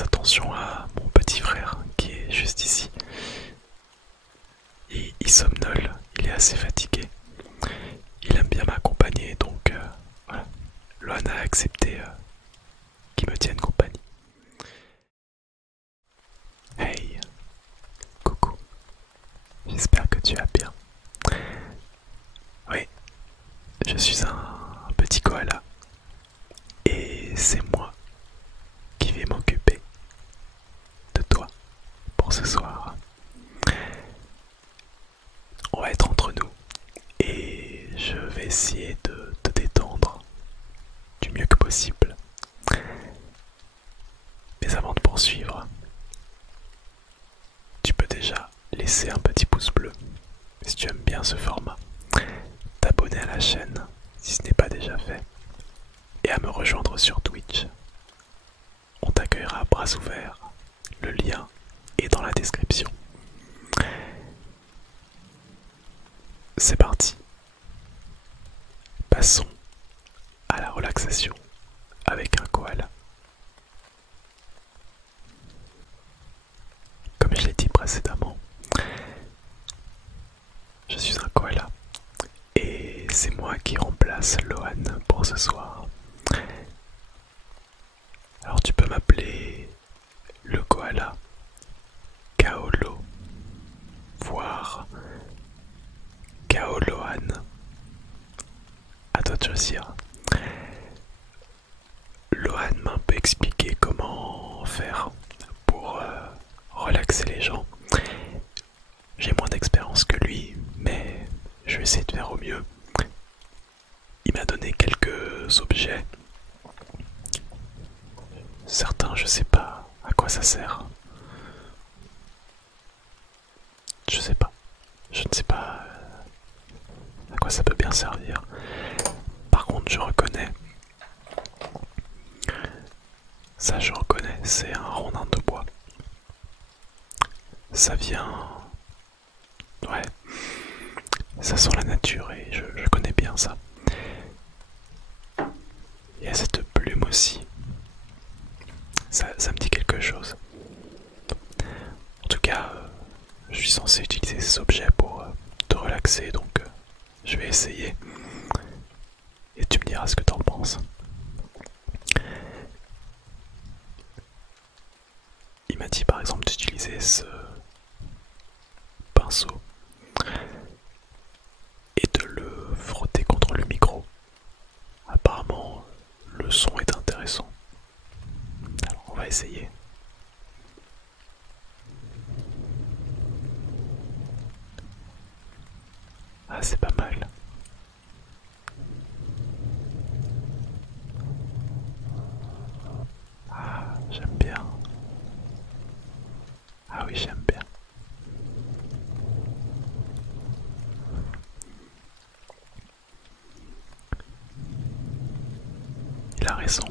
très attention à mon petit frère qui est juste ici. Il somnole, il est assez fatigué. Il aime bien m'accompagner, donc voilà. Loan a accepté qu'il me tienne compagnie. Hey, coucou, j'espère que tu vas bien. Oui, je suis un petit koala et c'est moi qui vais m'occuper de toi pour ce soir. On va être entre nous et je vais essayer de te détendre du mieux que possible. Mais avant de poursuivre, tu peux déjà laisser un petit pouce bleu si tu aimes bien ce format, t'abonner à la chaîne si ce n'est pas déjà fait et à me rejoindre sur Twitch. On t'accueillera à bras ouverts, le lien est dans la description. C'est parti. Passons à la relaxation avec un koala. Comme je l'ai dit précédemment, je suis un koala et c'est moi qui remplace Loan pour ce soir. Alors tu peux m'appeler le koala, Kaolo, voire Kaoloan. À toi de choisir. Loan m'a un peu expliqué comment faire pour relaxer les gens. J'ai moins d'expérience que lui, mais je vais essayer de faire au mieux. Il m'a donné quelques objets. Certains, je sais pas à quoi ça sert. Je sais pas. Je ne sais pas à quoi ça peut bien servir. Par contre, je reconnais. Ça, je reconnais, c'est un rondin de bois. Ça vient. Ouais. Ça sent la nature et je connais bien ça. Il y a cette plume aussi. Ça me dit quelque chose. En tout cas, je suis censé utiliser ces objets pour te relaxer, donc je vais essayer. Et tu me diras ce que t'en penses. Il m'a dit par exemple d'utiliser ce pinceau et de le frotter contre le micro. Apparemment, le son est intéressant. Alors on va essayer. Ah, c'est pas mal. Ah, j'aime bien. Ah oui, j'aime bien. Il a raison.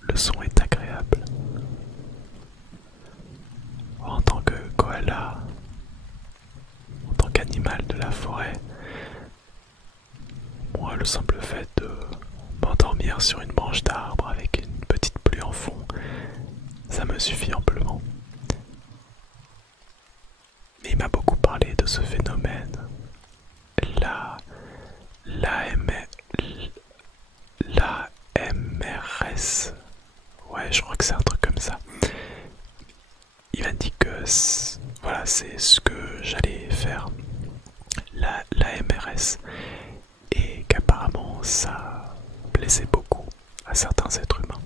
Le son est agréable. En tant que koala, en tant qu'animal de la forêt, moi, le simple fait de m'endormir sur une branche d'arbre avec une petite pluie en fond, ça me suffit amplement. Mais il m'a beaucoup parlé de ce phénomène, la, l'AMRS. Ouais, je crois que c'est un truc comme ça. Il m'a dit que voilà, c'est ce que j'allais faire, l'AMRS, et qu'apparemment ça plaisait beaucoup à certains êtres humains.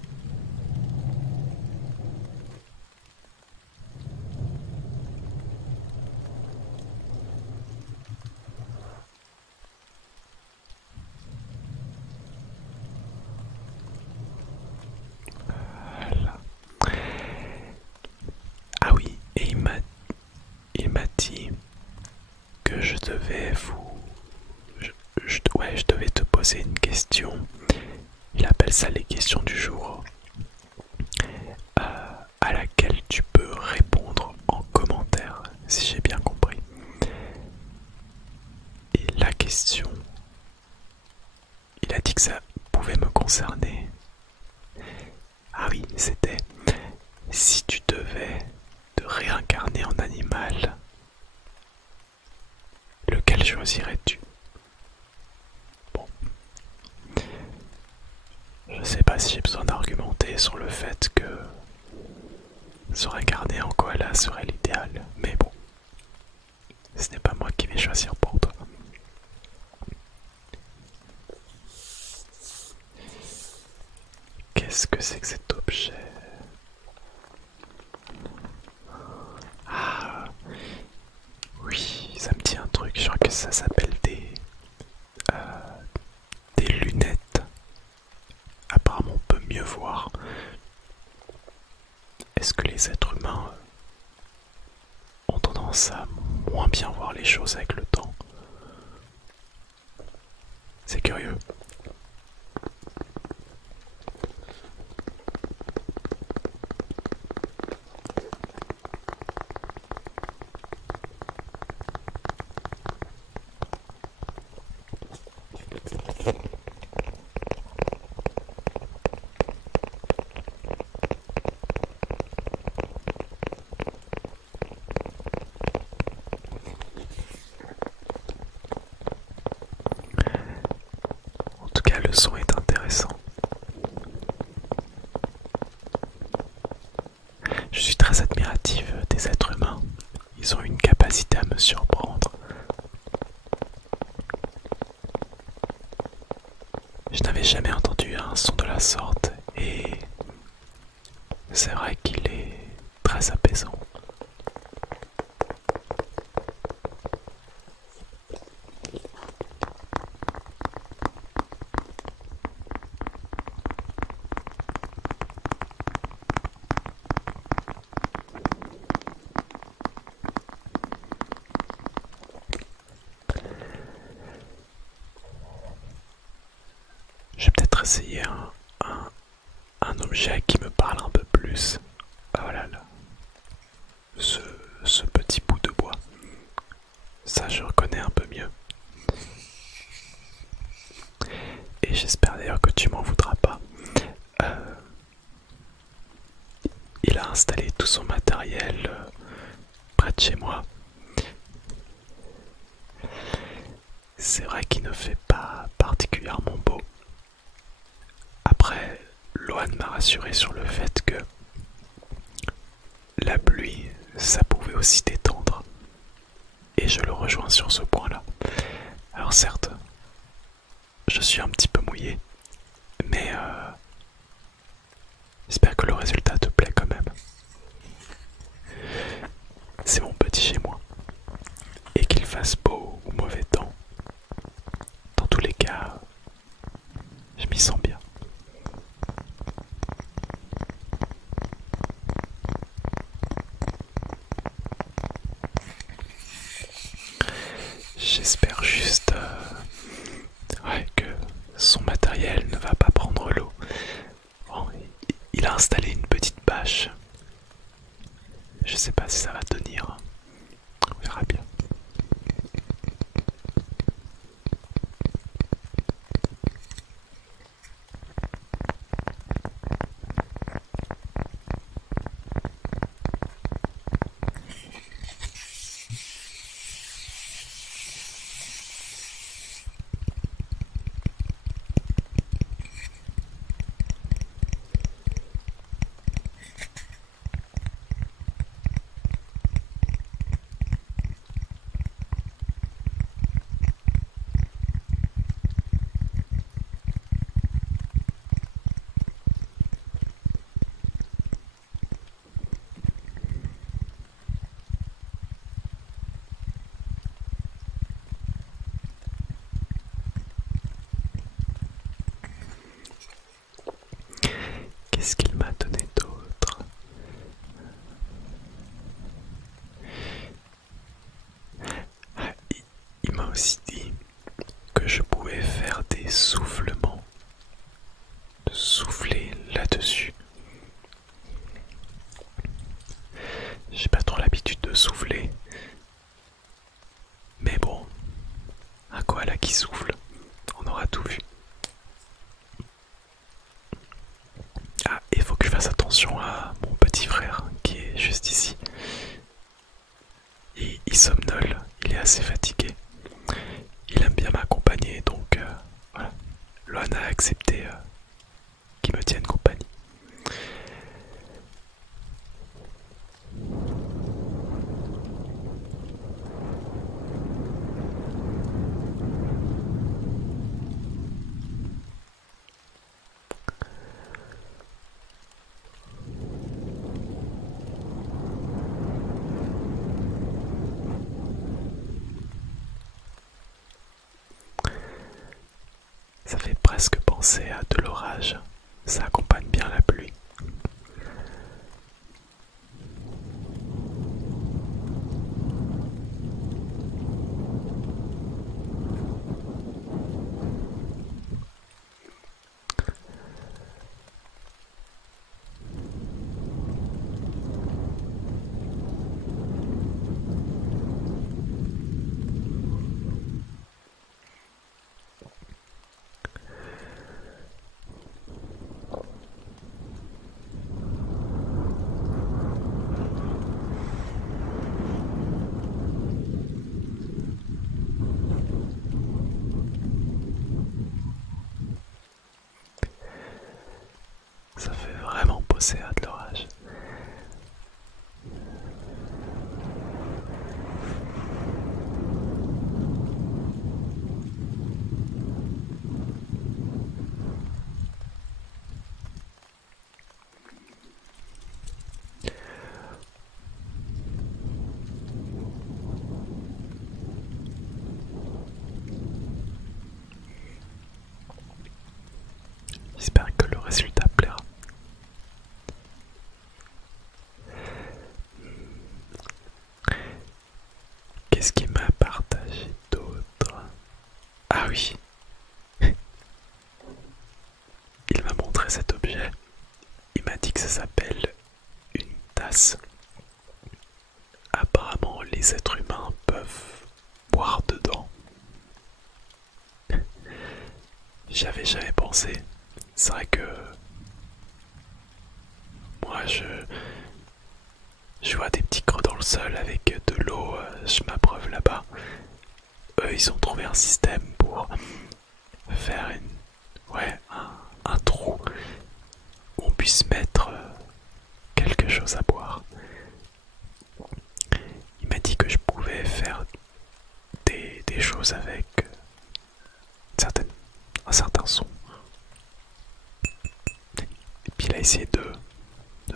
Voilà. Ah oui, et il m'a dit que je devais ouais, je devais te poser une question. Il appelle ça les questions du jour, à laquelle tu peux répondre en commentaire, si j'ai bien compris. Et la question, il a dit que ça pouvait me concerner. Ah oui, c'était: Si tu devais te réincarner en animal, lequel choisirais-tu? Bon, je sais pas si j'ai besoin d'argumenter sur le fait que se réincarner en koala serait l'idéal, mais bon, ce n'est pas moi qui vais choisir pour toi. Qu'est-ce que c'est que cet objet? Ah, oui, ça me dit un truc, je crois que ça s'appelle des lunettes. Apparemment, on peut mieux voir. Est-ce que les êtres humains ont tendance à moins bien voir les choses avec le temps? C'est curieux. En tout cas, le son est intéressant. Je suis très admirative des êtres humains. Ils ont une capacité à me surprendre. Je n'avais jamais entendu un son de la sorte et c'est vrai qu'il est très apaisant. Je vais peut-être essayer un objet qui me parle un peu plus. Oh là là, ce petit bout de bois. Ça, je reconnais un peu mieux. Et j'espère d'ailleurs que tu m'en voudras pas. Il a installé tout son matériel près de chez moi. C'est vrai qu'il ne fait pas particulièrement beau. Après, Loan m'a rassuré sur le fait que la pluie, ça pouvait aussi détendre. Et je le rejoins sur ce point-là. Alors certes, je suis un petit peu mouillé, mais j'espère que le résultat te plaît quand même. C'est mon petit chez moi. Et qu'il fasse beau ou mauvais temps, dans tous les cas, je m'y sens bien. J'espère juste que son matériel ne va pas prendre l'eau. Bon, il a installé une petite bâche. Je sais pas si ça va tenir. On verra bien. il somnole, il est assez fatigué. Il aime bien m'accompagner, donc voilà. Loan a accepté qu'il me tienne compagnie. Ça fait presque penser à de l'orage, ça accompagne bien la pluie. Ça fait vraiment penser à de l'orage. J'espère que le résultat plaira. Qu'est-ce qu'il m'a partagé d'autre? Ah oui, il m'a montré cet objet. Il m'a dit que ça s'appelle une tasse. Apparemment, les êtres humains peuvent boire dedans. J'y avais jamais pensé. C'est vrai que moi je vois des petits creux dans le sol avec de l'eau, je m'abreuve là-bas. Eux, ils ont trouvé un système pour faire un trou où on puisse mettre quelque chose à boire. Il m'a dit que je pouvais faire des choses avec un certain son. Et puis il a essayé de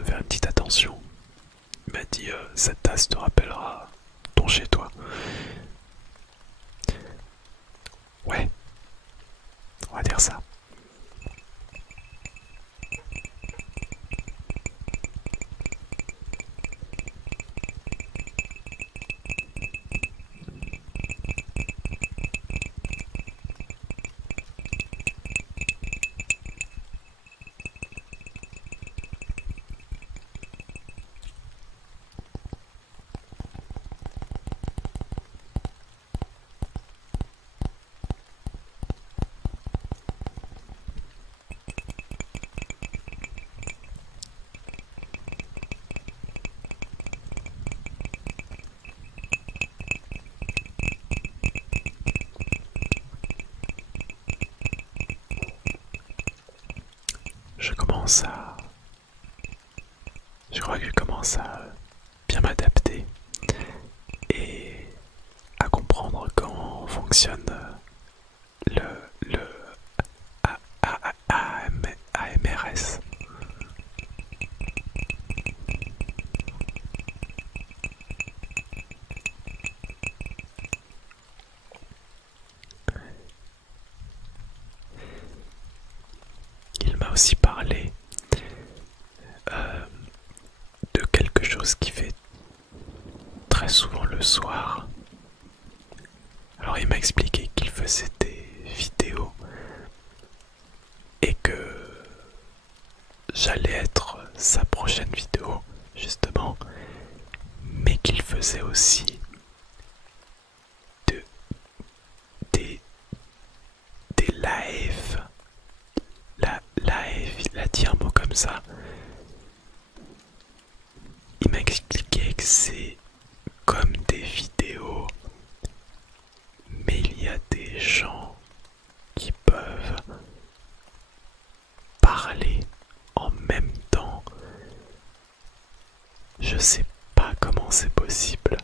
faire une petite attention. Il m'a dit cette tasse te rappellera ton chez toi. Ouais, on va dire ça. Je commence à... Je crois que je commence à bien m'adapter et à comprendre comment fonctionne le AMRS. Il m'a aussi parlé de quelque chose qui fait très souvent le soir. Alors il m'a expliqué qu'il faisait des vidéos et que j'allais être sa prochaine vidéo justement, mais qu'il faisait aussi de, des lives. Live, il a dit un mot comme ça. Il m'a expliqué que c'est comme des vidéos je sais pas comment c'est possible,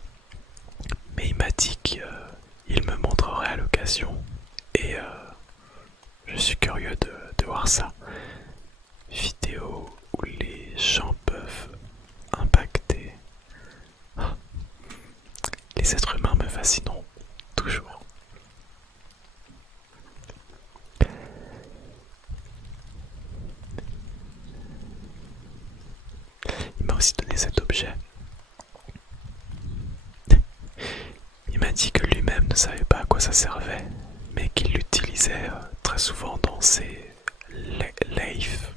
mais il m'a dit qu'il me montrerait à l'occasion et je suis curieux de voir ça. Vidéo où les gens peuvent impacter. Ah, les êtres humains me fascineront toujours. Il m'a aussi donné cet objet. Il m'a dit que lui-même ne savait pas à quoi ça servait, mais qu'il l'utilisait très souvent dans ses lives.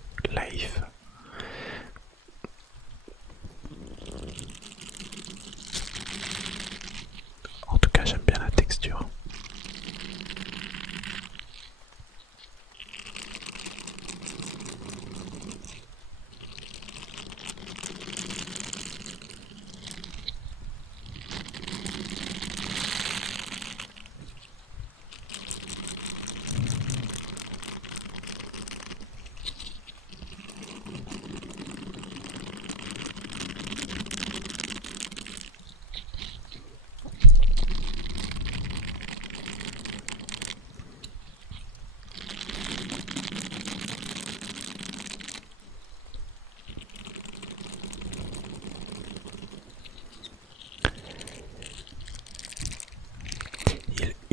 En tout cas, j'aime bien la texture.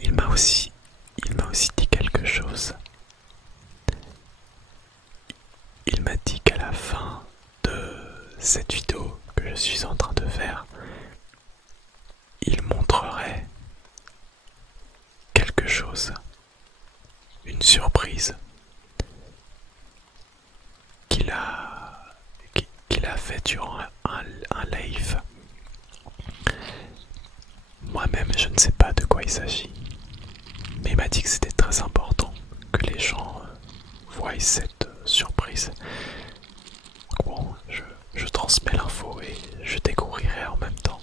Il m'a aussi dit quelque chose. Il m'a dit qu'à la fin de cette vidéo que je suis en train de faire, il montrerait quelque chose, une surprise qu'il a fait durant un live. Moi-même, je ne sais pas de quoi il s'agit, mais il m'a dit que c'était très important que les gens voient cette surprise. Bon, je transmets l'info et je découvrirai en même temps.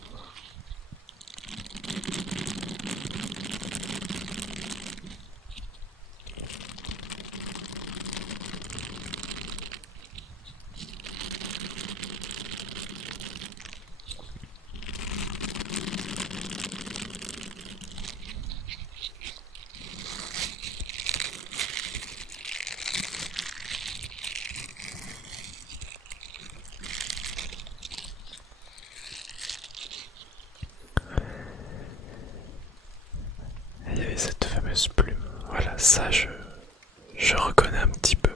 Il y avait cette fameuse plume. Voilà, ça je reconnais un petit peu.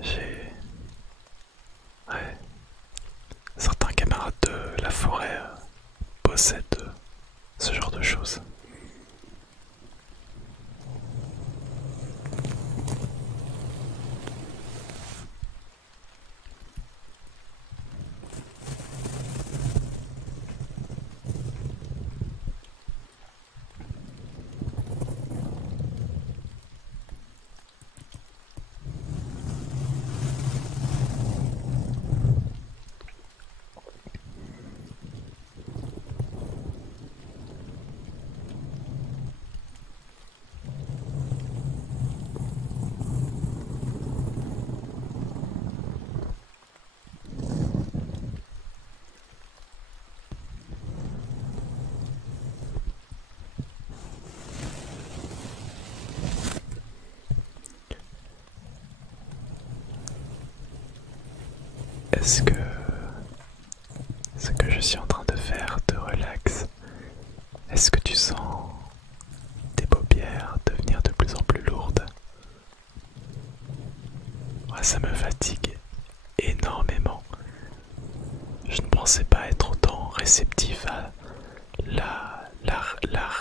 J'ai... Ouais. Certains camarades de la forêt possèdent ce genre de choses. Est-ce que ce que je suis en train de faire te relaxe? Est-ce que tu sens tes paupières devenir de plus en plus lourdes? Ouais, ça me fatigue énormément. Je ne pensais pas être autant réceptif à la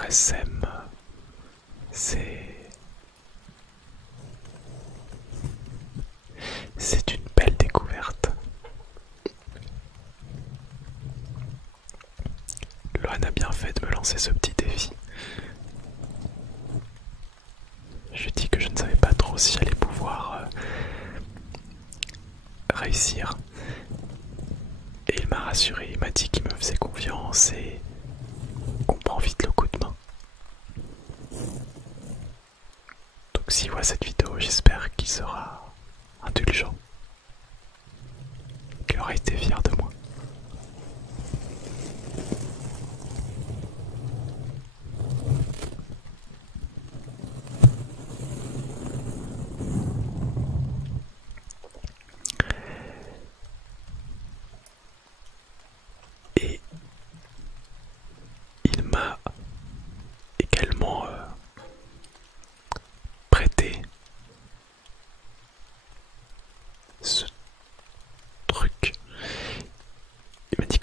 RSM. C'est une belle découverte. Loan a bien fait de me lancer ce petit défi. Je dis que je ne savais pas trop si j'allais pouvoir réussir. Et il m'a rassuré, il m'a dit qu'il me faisait confiance et qu'on prend vite le coup de main. Donc s'il voit cette vidéo, j'espère qu'il sera indulgent, qu'il aura été fier de moi.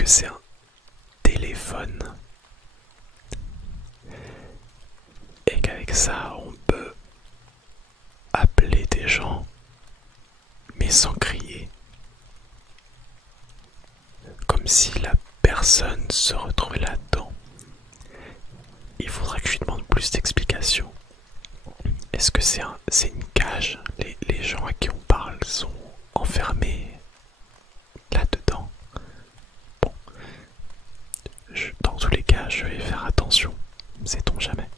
que c'est un téléphone et qu'avec ça on peut appeler des gens mais sans crier, comme si la personne se retrouvait là-dedans. Il faudra que je lui demande plus d'explications. Est-ce que c'est une cage? Les gens à qui on parle sont enfermés là-dedans? Bon, dans tous les cas, je vais faire attention, sait-on jamais.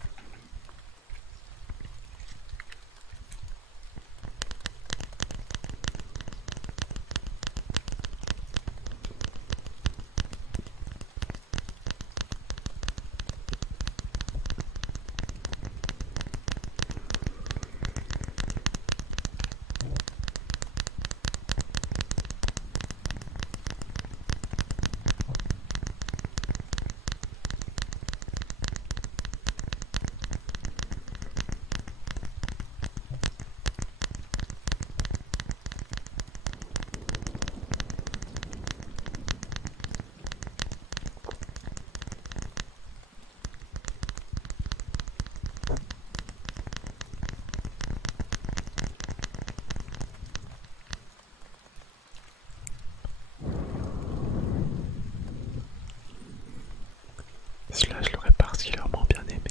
Cela, je l'aurais particulièrement bien aimé.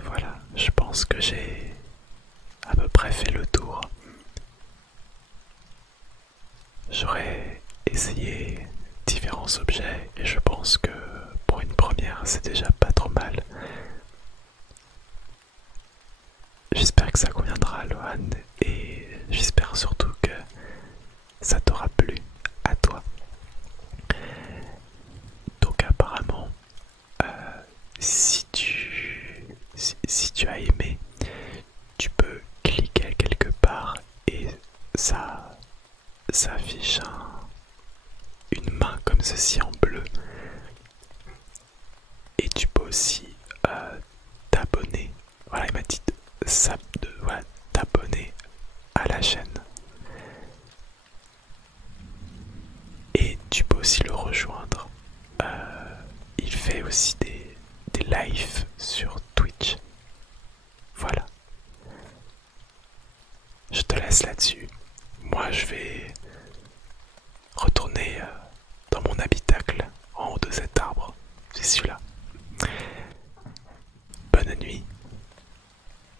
Voilà, je pense que j'ai à peu près fait le tour. J'aurais essayé différents objets et je pense que pour une première, c'est déjà pas trop mal. J'espère que ça conviendra, Lohan, et j'espère surtout que ça t'aura plu à toi. Donc apparemment, si tu as aimé, tu peux cliquer quelque part et ça affiche une main comme ceci en bleu. Et tu peux aussi t'abonner. Voilà, il m'a dit voilà, t'abonner à la chaîne. Et tu peux aussi le rejoindre. Il fait aussi des lives sur Twitch. Voilà. Je te laisse là-dessus. Moi, je vais retourner dans mon habitacle en haut de cet arbre. C'est celui-là. Bonne nuit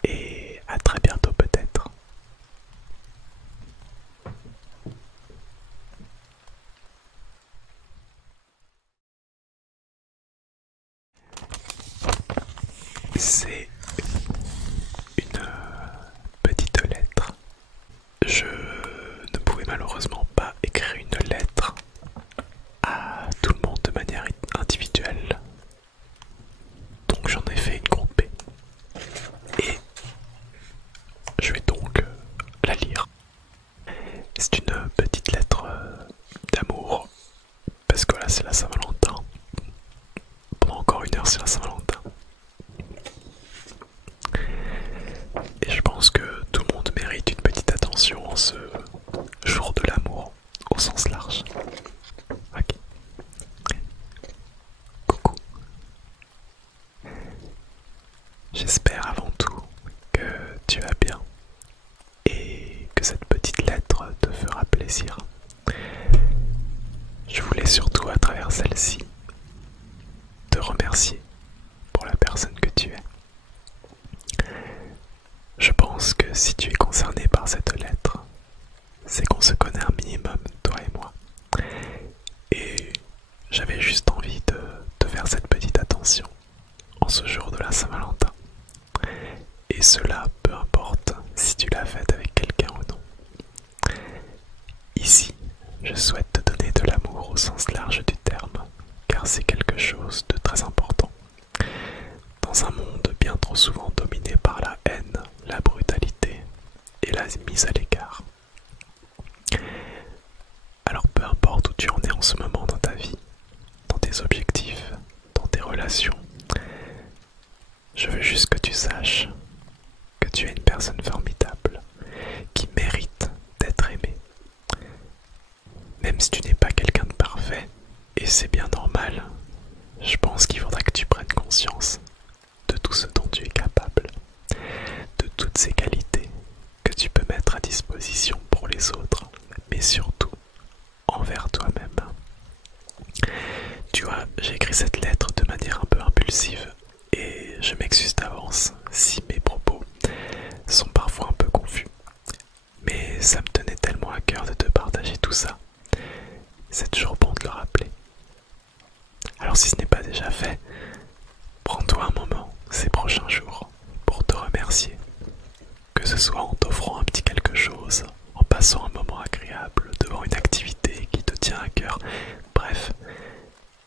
et à très bientôt peut-être. C'est une petite lettre. Je ne pouvais malheureusement pas écrire une lettre à tout le monde de manière individuelle. Donc j'en ai fait une groupée. Et je vais donc la lire. C'est une petite lettre d'amour. Parce que là c'est la Saint-Valentin. Pendant encore une heure c'est la Saint-Valentin. Et je pense que tout le monde mérite une petite attention en ce jour de l'amour au sens large. Ok. Coucou. J'espère avant tout que tu vas bien et que cette petite lettre te fera plaisir. Je voulais surtout à travers celle-ci te remercier pour la personne que tu es. Je pense que si tu es concerné par cette lettre, c'est qu'on se connaît un minimum, toi et moi. Et j'avais juste envie de te faire cette petite attention en ce jour de la Saint-Valentin. Et cela, peu importe si tu l'as faite avec quelqu'un ou non. Ici, je souhaite te donner de l'amour au sens large du terme, car c'est quelque chose de très important. Dans un monde bien trop souvent dominé par la haine, la brutalité et la mise à l'écart. Alors peu importe où tu en es en ce moment dans ta vie, dans tes objectifs, dans tes relations, je veux juste que tu saches que tu es une personne formidable qui mérite d'être aimée. Même si tu n'es pas quelqu'un de parfait, et c'est bien normal, je pense qu'il faudra que tu prennes conscience de tout ce dont tu es capable, de toutes ces qualités que tu peux mettre à disposition pour les autres, mais surtout envers toi-même. Tu vois, j'ai écrit cette lettre de manière un peu impulsive et je m'excuse d'avance si mes propos sont parfois un peu confus. Mais ça me tenait tellement à cœur de te partager tout ça. C'est toujours bon de le rappeler. Alors si ce n'est pas déjà fait, prends-toi un moment ces prochains jours pour te remercier. Que ce soit en t'offrant un petit quelque chose, en passant un moment agréable devant une activité qui te tient à cœur, bref,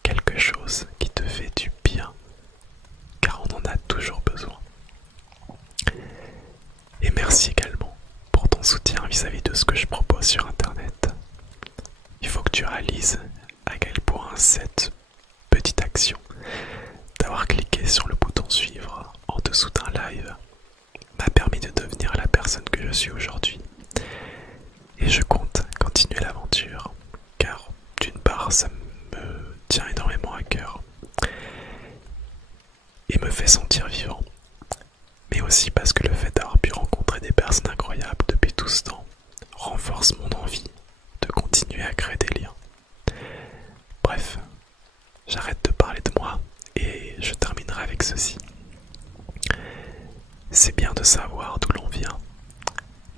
quelque chose qui te fait du bien, car on en a toujours besoin. Et merci également pour ton soutien vis-à-vis de ce que je propose sur internet. Il faut que tu réalises à quel point cette petite action d'avoir cliqué sur le bouton suivre en dessous d'un live m'a permis de devenir la personne que je suis aujourd'hui. Et je compte continuer l'aventure, car d'une part ça me tient énormément à cœur et me fait sentir vivant, mais aussi parce que le fait d'avoir pu rencontrer des personnes incroyables depuis tout ce temps renforce mon envie de continuer à créer des liens. Bref, j'arrête de parler de moi et je terminerai avec ceci. C'est bien de savoir d'où l'on vient,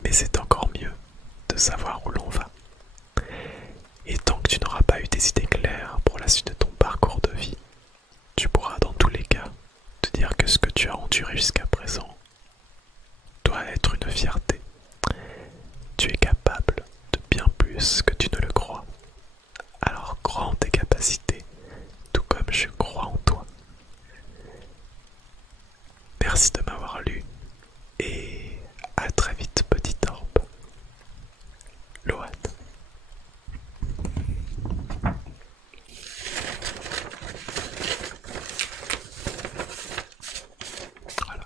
mais c'est encore mieux de savoir où l'on va. Et tant que tu n'auras pas eu des idées claires pour la suite de ton parcours de vie, tu pourras dans tous les cas te dire que ce que tu as enduré jusqu'à présent doit être une fierté. Tu es capable de bien plus que tu ne le crois. Alors crois en tes capacités, tout comme je crois en toi. Merci de m'avoir lu et à très vite, petit orbe. Load. Voilà.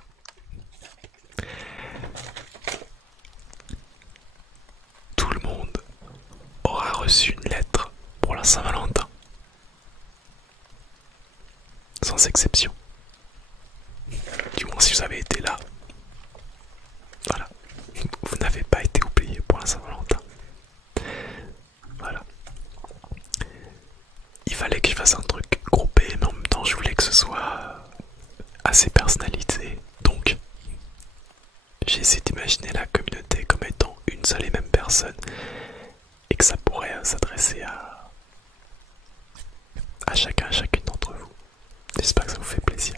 Tout le monde aura reçu une lettre pour la Saint-Valentin. Sans exception. Du moins si vous avez été là. Voilà. Vous n'avez pas été oublié pour la Saint-Valentin. Voilà. Il fallait que je fasse un truc groupé, mais en même temps je voulais que ce soit assez personnalisé. Donc, j'ai essayé d'imaginer la communauté comme étant une seule et même personne et que ça pourrait s'adresser à chacun et chacune d'entre vous. J'espère que ça vous fait plaisir.